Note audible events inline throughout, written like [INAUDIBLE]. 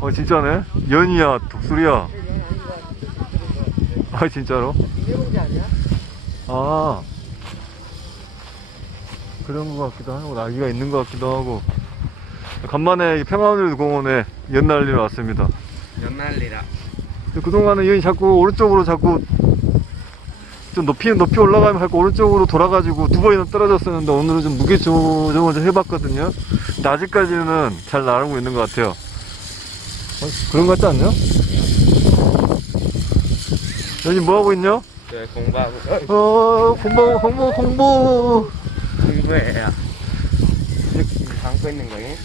어 진짜네? 연이야 독수리야? 아 진짜로? 아. 그런 것 같기도 하고 나기가 있는 것 같기도 하고. 간만에 이 평화누리 공원에 연 날리러 왔습니다. 연날리라. 그동안은 연이 자꾸 오른쪽으로 자꾸 좀 높이 높이 올라가면 자꾸 오른쪽으로 돌아가지고 두 번이나 떨어졌었는데 오늘은 좀 무게 조정을 좀 해봤거든요. 근데 아직까지는 잘 나르고 있는 것 같아요. 어, 그런 것 같지 않냐? 연이 뭐하고 있냐? 네, 공부하고. 어 홍보 홍보 홍보 공부해요. 담고 있는 거니?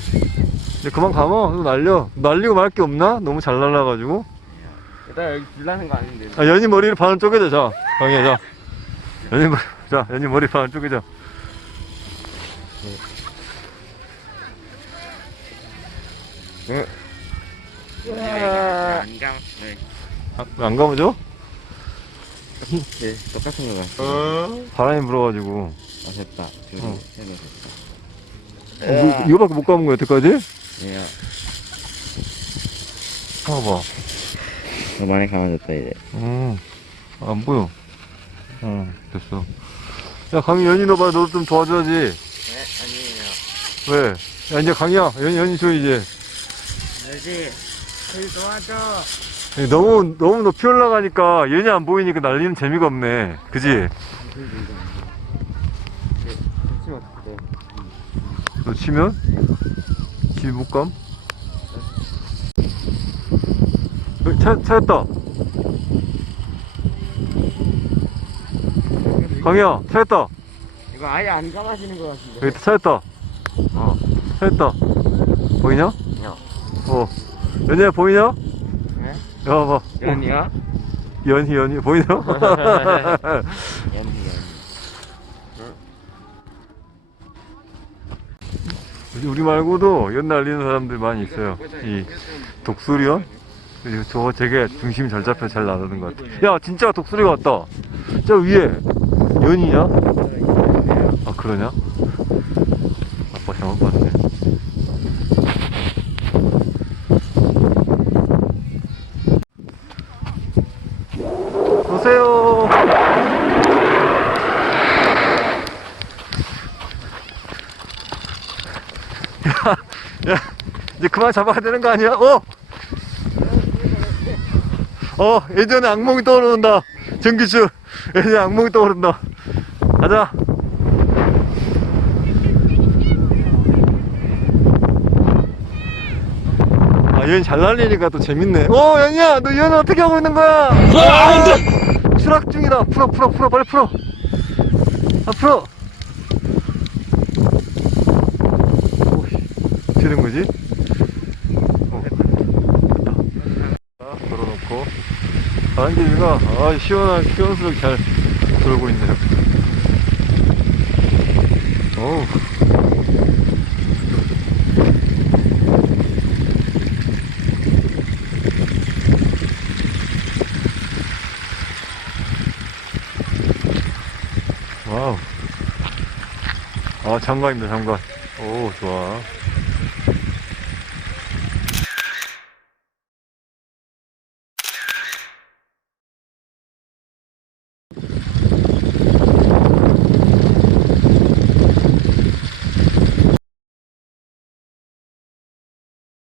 이제 그만 또 날려 날리고 말 게 없나? 너무 잘 날라가지고 일단 여기 불나는 거 아닌데. 아 연이 머리를 반을 쪼개자 자 강희야 자 연이 머리 자 연이 머리 반을 쪼개자 응. 안감. 네. 아, 안 감으죠? 네, 똑같은 거 같아. 어? 바람이 불어가지고 아, 됐다. 둘이 어. 해도 됐다. 어, 뭐, 이거밖에 못 감은 거야 여태까지? 네, 봐봐 더 많이 감아졌다, 이제. 음, 안 보여 어 됐어 야 강희 연이 너봐 너도 좀 도와줘야지 네, 아니에요. 왜? 야 이제 강희야 연이 연이 줘 이제 길 도와줘. 너무 너무 높이 올라가니까 연이 안 보이니까 날리는 재미가 없네 그지? 놓치면 지목감 어, 찾, 찾았다 강희야 찾았다 이거 아예 안 감아지는 거 같은데. 여기 찾았다 어 찾았다 보이냐? 야. 어 연희야 보이냐? 네? 야 봐봐 연이야? 연희 연희 보이냐? [LAUGHS] 연이, 연이. 우리- 우리 말고도 연 날리는 사람들 많이 있어요 이 독수리연? 저거 되게 중심이 잘 잡혀 잘 나르는 것 같아 야 진짜 독수리가 왔다 저 위에 연이냐? 아 그러냐? 아빠 잘못 봤네 오세요 야, 야 이제 그만 잡아야 되는 거 아니야? 어? 어 예전에 악몽이 떠오른다. 정기주 예전에 악몽이 떠오른다. 가자. 아 연이 잘 날리니까 또 재밌네. 어 연이야 너 연이 어떻게 하고 있는 거야? 아, 추락 중이다. 풀어 풀어 풀어 빨리 풀어. 아 풀어 오씨 된 거지? 어. 자, 걸어놓고. 바람개비가 아 시원한 시원스럽게 잘 돌고 있네요. 어우. 와우. 아 장관입니다 장관 오 좋아